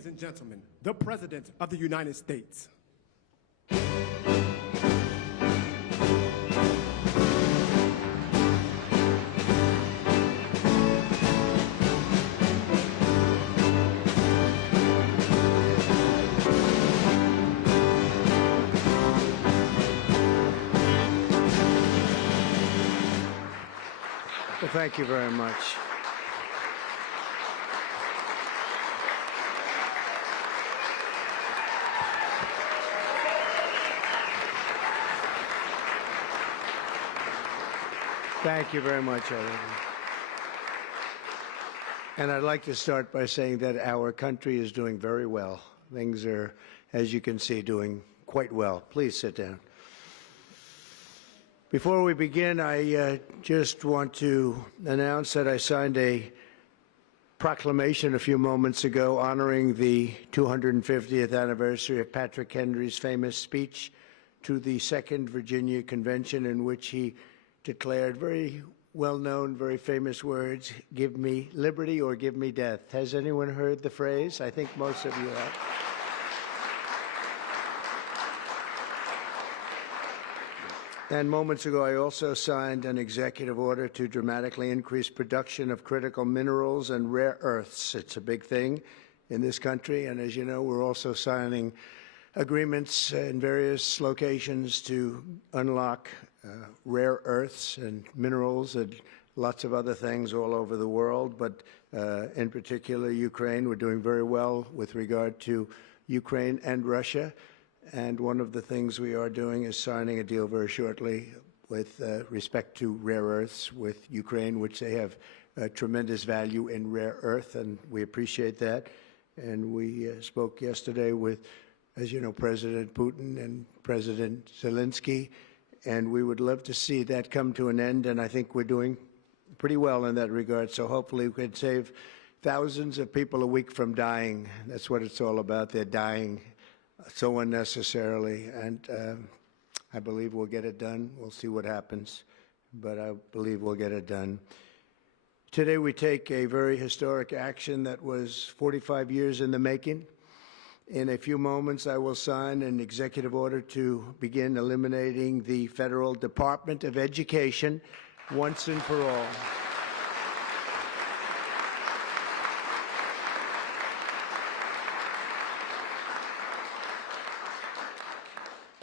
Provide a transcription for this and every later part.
Ladies and gentlemen, the President of the United States. Well, thank you very much. Thank you very much, everyone. And I'd like to start by saying that our country is doing very well. Things are, as you can see, doing quite well. Please sit down. Before we begin, I just want to announce that I signed a proclamation a few moments ago honoring the 250th anniversary of Patrick Henry's famous speech to the Second Virginia Convention, in which he declared very well-known, very famous words, "Give me liberty or give me death." Has anyone heard the phrase? I think most of you have. And moments ago, I also signed an executive order to dramatically increase production of critical minerals and rare earths. It's a big thing in this country, and as you know, we're also signing agreements in various locations to unlock rare earths and minerals and lots of other things all over the world, but in particular Ukraine. We're doing very well with regard to Ukraine and Russia, and one of the things we are doing is signing a deal very shortly with respect to rare earths with Ukraine, which they have tremendous value in rare earth, and we appreciate that. And we spoke yesterday with, as you know, President Putin and President Zelensky, and we would love to see that come to an end, and I think we're doing pretty well in that regard. So hopefully we can save thousands of people a week from dying. That's what it's all about. They're dying so unnecessarily, and I believe we'll get it done. We'll see what happens, but I believe we'll get it done. Today we take a very historic action that was 45 years in the making. In a few moments, I will sign an executive order to begin eliminating the Federal Department of Education once and for all.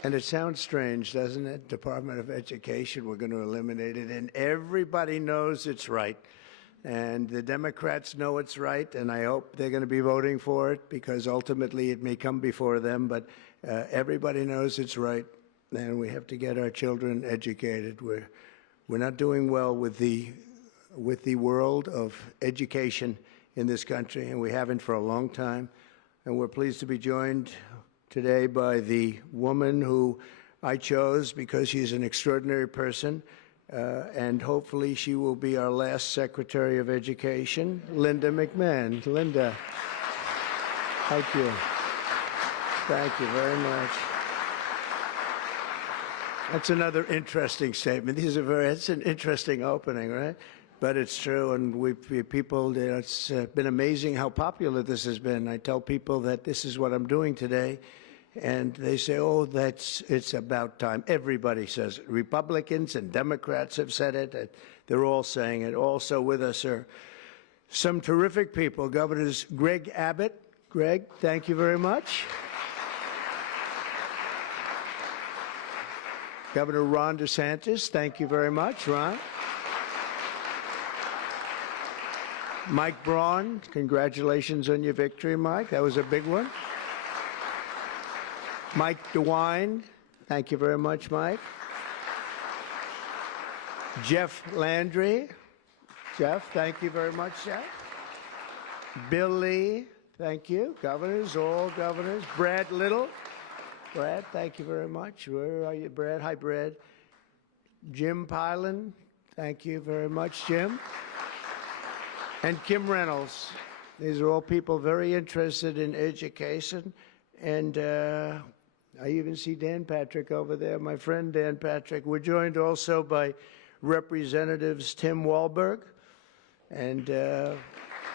And it sounds strange, doesn't it? Department of Education, we're going to eliminate it, and everybody knows it's right. And the Democrats know it's right, and I hope they're going to be voting for it, because ultimately it may come before them, but everybody knows it's right, and we have to get our children educated. We're not doing well with the world of education in this country, and we haven't for a long time. And we're pleased to be joined today by the woman who I chose because she's an extraordinary person. And hopefully she will be our last Secretary of Education, Linda McMahon. Linda, thank you. Thank you very much. That's another interesting statement. It's an interesting opening, right? But it's true, and it's been amazing how popular this has been. I tell people that this is what I'm doing today, and they say, "Oh, it's about time." Everybody says it. Republicans and Democrats have said it. They're all saying it. Also with us are some terrific people. Governors Greg Abbott. Greg, thank you very much. Governor Ron DeSantis, thank you very much, Ron. Mike Braun, congratulations on your victory, Mike. That was a big one. Mike DeWine, thank you very much, Mike. Jeff Landry. Jeff, thank you very much, Jeff. Bill Lee, thank you. Governors, all governors. Brad Little. Brad, thank you very much. Where are you, Brad? Hi, Brad. Jim Pilan, thank you very much, Jim. And Kim Reynolds. These are all people very interested in education, and I even see Dan Patrick over there, my friend Dan Patrick. We're joined also by Representatives Tim Walberg and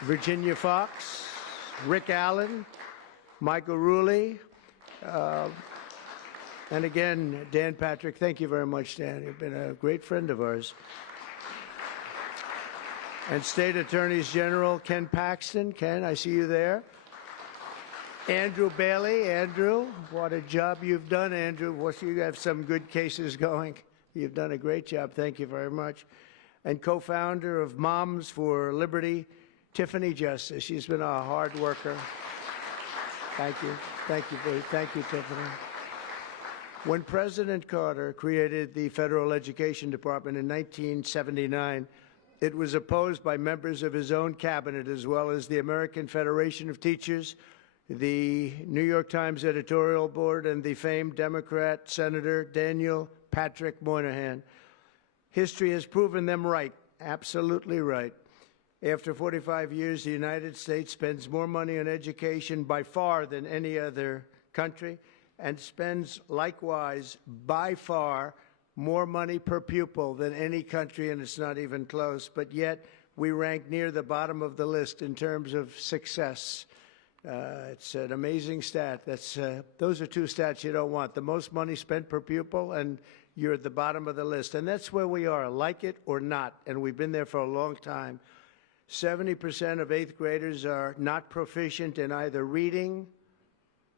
Virginia Fox, Rick Allen, Michael Rulli, and again, Dan Patrick. Thank you very much, Dan. You've been a great friend of ours. And State Attorneys General Ken Paxton. Ken, I see you there. Andrew Bailey. Andrew, what a job you've done, Andrew. You have some good cases going. You've done a great job. Thank you very much. And co-founder of Moms for Liberty, Tiffany Justice. She's been a hard worker. Thank you. Thank you, Tiffany. When President Carter created the Federal Education Department in 1979, it was opposed by members of his own cabinet, as well as the American Federation of Teachers, the New York Times editorial board, and the famed Democrat Senator Daniel Patrick Moynihan. History has proven them right, absolutely right. After 45 years, the United States spends more money on education by far than any other country, and spends likewise by far more money per pupil than any country, and it's not even close. But yet we rank near the bottom of the list in terms of success. It's an amazing stat. Those are two stats you don't want: the most money spent per pupil, and you're at the bottom of the list. And that's where we are, like it or not, and we've been there for a long time. 70% of 8th graders are not proficient in either reading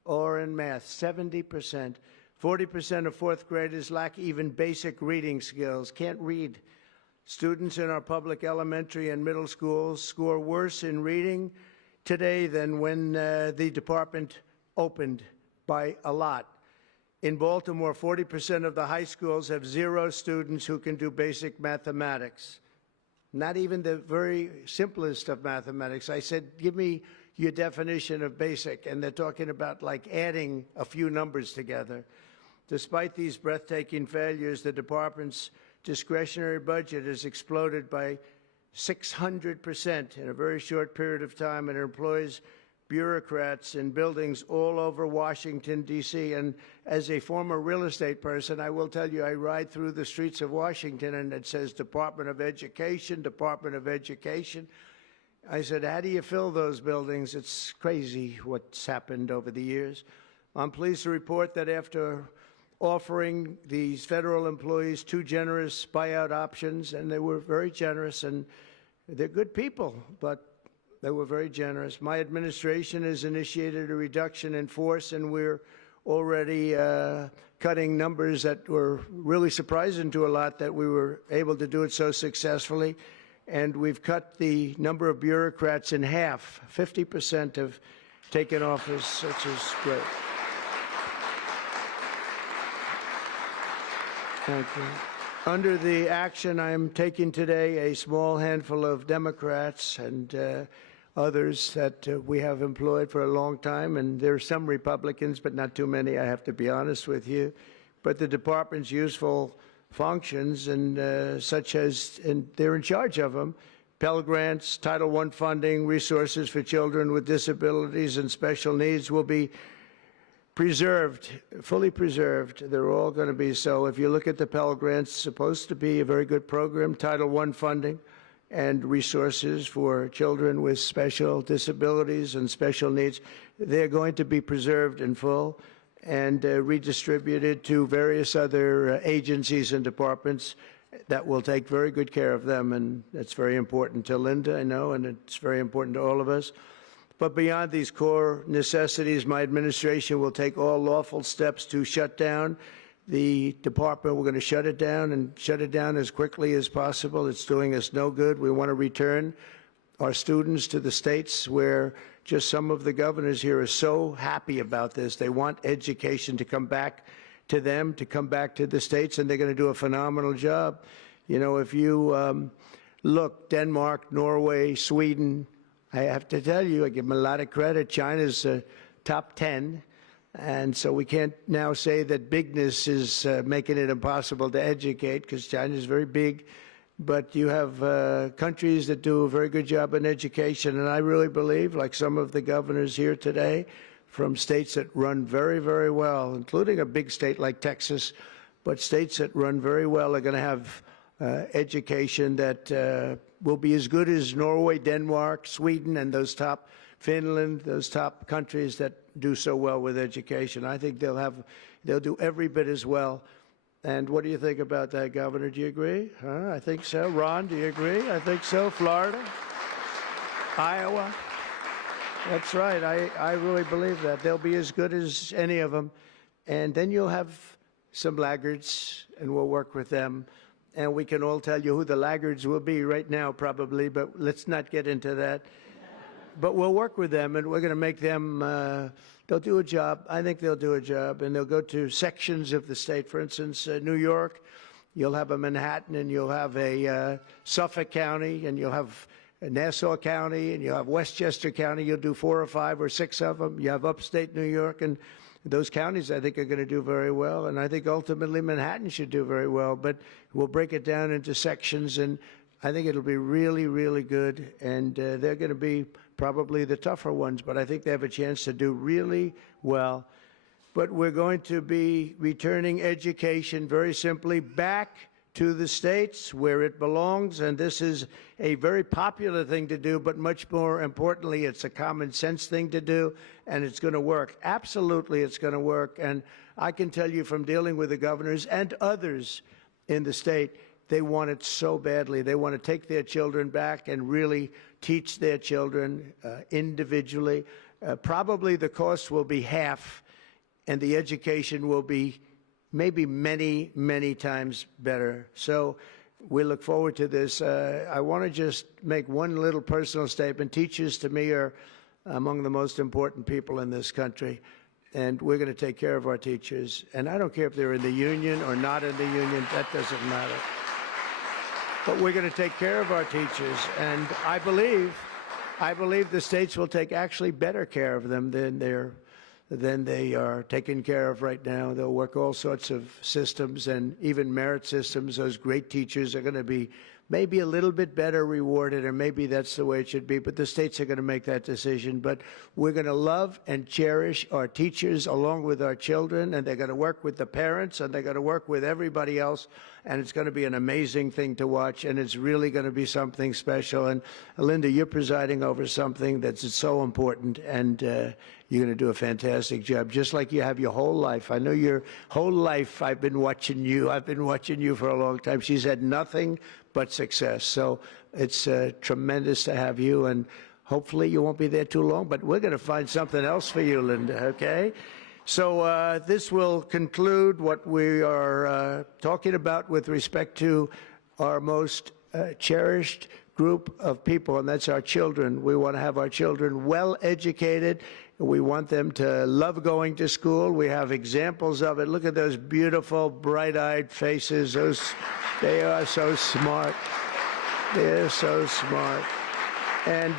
or in math. 70%. 40% of 4th graders lack even basic reading skills, can't read. Students in our public elementary and middle schools score worse in reading today than when the department opened, by a lot. In Baltimore, 40% of the high schools have 0 students who can do basic mathematics. Not even the very simplest of mathematics. I said, give me your definition of basic, and they're talking about like adding a few numbers together. Despite these breathtaking failures, the department's discretionary budget has exploded by 600% in a very short period of time, and it employs bureaucrats in buildings all over Washington, D.C. And as a former real estate person, I will tell you, I ride through the streets of Washington, and it says Department of Education, Department of Education. I said, how do you fill those buildings? It's crazy what's happened over the years. I'm pleased to report that after offering these federal employees 2 generous buyout options, and they were very generous, and they're good people, but they were very generous. My administration has initiated a reduction in force, and we're already cutting numbers that were really surprising to a lot, that we were able to do it so successfully. And we've cut the number of bureaucrats in half. 50% have taken office, which is great. Thank you. Under the action I'm taking today, a small handful of Democrats and others that we have employed for a long time, and there are some Republicans, but not too many, I have to be honest with you. But the department's useful functions, and such as, and they're in charge of them: Pell Grants, Title I funding, resources for children with disabilities and special needs will be preserved, fully preserved. They're all going to be so. If you look at the Pell Grants, it's supposed to be a very good program. Title I funding and resources for children with special disabilities and special needs, they're going to be preserved in full and redistributed to various other agencies and departments that will take very good care of them. And that's very important to Linda, I know, and it's very important to all of us. But beyond these core necessities, my administration will take all lawful steps to shut down the department. We're going to shut it down, and shut it down as quickly as possible. It's doing us no good. We want to return our students to the states where just some of the governors here are so happy about this. They want education to come back to them, to come back to the states, and they're going to do a phenomenal job. You know, if you look, Denmark, Norway, Sweden, I have to tell you, I give them a lot of credit. China's top 10. And so we can't now say that bigness is making it impossible to educate, because China is very big. But you have countries that do a very good job in education. And I really believe, like some of the governors here today, from states that run very, very well, including a big state like Texas, but states that run very well are going to have education that will be as good as Norway, Denmark, Sweden, and those top Finland, those top countries that do so well with education. I think they'll do every bit as well. And what do you think about that, Governor? Do you agree? Huh? I think so. Ron, do you agree? I think so. Florida? Iowa? That's right. I really believe that. They'll be as good as any of them. And then you'll have some laggards, and we'll work with them. And we can all tell you who the laggards will be right now, probably, but let's not get into that. But we'll work with them, and we're going to make them, they'll do a job. I think they'll do a job, and they'll go to sections of the state. For instance, New York, you'll have a Manhattan, and you'll have a Suffolk County, and you'll have Nassau County, and you'll have Westchester County. You'll do 4 or 5 or 6 of them. You have upstate New York, and those counties, I think, are going to do very well. And I think ultimately Manhattan should do very well. But we'll break it down into sections, and I think it'll be really, really good. And they're going to be probably the tougher ones, but I think they have a chance to do really well. But we're going to be returning education very simply back to the states where it belongs, and this is a very popular thing to do, but much more importantly, it's a common sense thing to do, and it's going to work. Absolutely, it's going to work. And I can tell you from dealing with the governors and others in the state, they want it so badly. They want to take their children back and really teach their children individually. Probably the cost will be half, and the education will be maybe many, many times better. So we look forward to this. I want to just make one little personal statement. Teachers, to me, are among the most important people in this country, and we're going to take care of our teachers. And I don't care if they're in the union or not in the union. That doesn't matter. But we're going to take care of our teachers, and I believe the states will take actually better care of them than they are taken care of right now. They'll work all sorts of systems and even merit systems. Those great teachers are going to be maybe a little bit better rewarded, or maybe that's the way it should be, but the states are going to make that decision. But we're going to love and cherish our teachers along with our children, and they're going to work with the parents, and they're going to work with everybody else, and it's going to be an amazing thing to watch, and it's really going to be something special. And Linda, you're presiding over something that's so important, and you're going to do a fantastic job, just like you have your whole life. I know your whole life I've been watching you. I've been watching you for a long time. She's had nothing but success. So it's tremendous to have you, and hopefully you won't be there too long, but we're going to find something else for you, Linda, okay? So this will conclude what we are talking about with respect to our most cherished group of people, and that's our children. We want to have our children well educated. We want them to love going to school. We have examples of it. Look at those beautiful, bright-eyed faces. They are so smart. They're so smart. And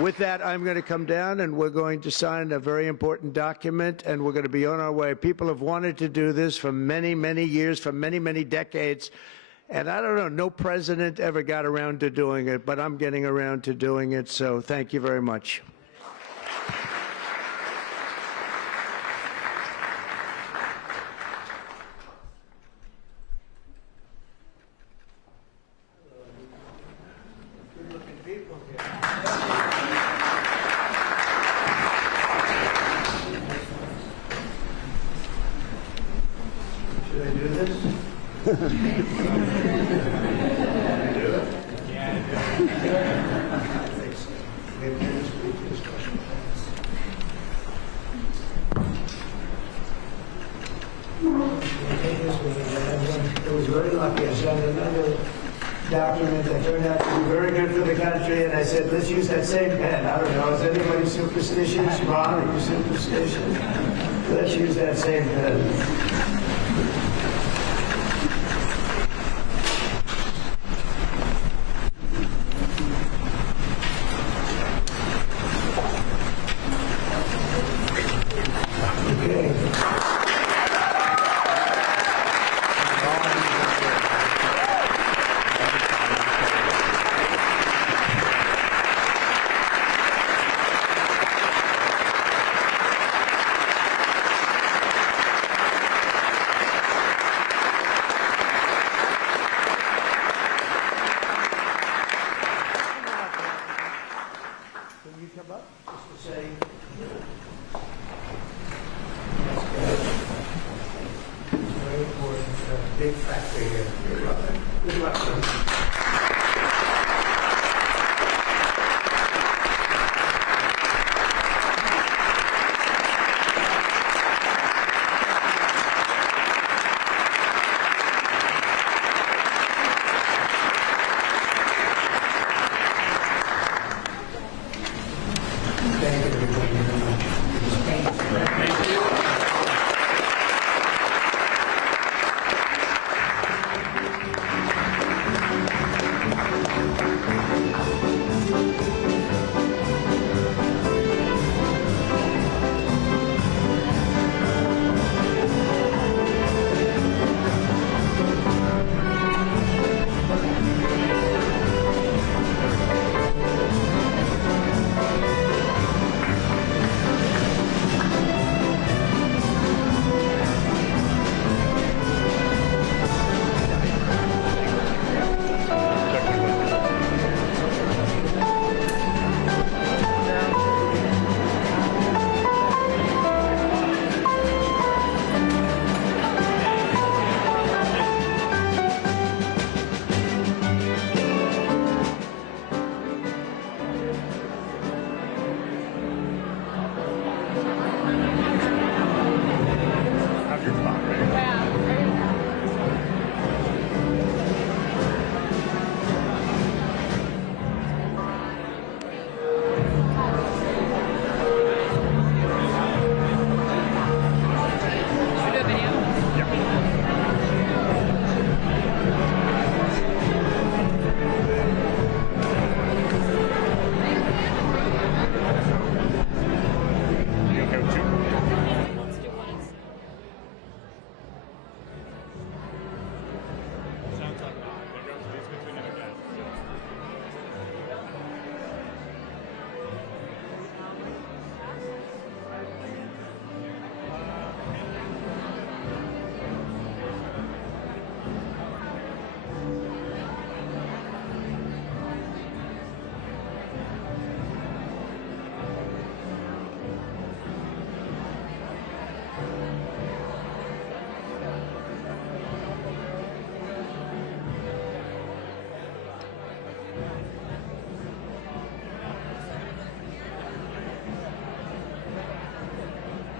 with that, I'm going to come down, and we're going to sign a very important document, and we're going to be on our way. People have wanted to do this for many, many years, for many, many decades. And I don't know, no president ever got around to doing it, but I'm getting around to doing it, so thank you very much. Should I do this? It was very lucky. I signed another document that turned out to be very good for the country, and I said, let's use that same pen. I don't know, is anybody superstitious? Ron, are you superstitious? Let's use that same pen. say. Very important, big factor here. Good luck. Good luck. Thank you, everybody, very much. Thank you.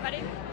Ready?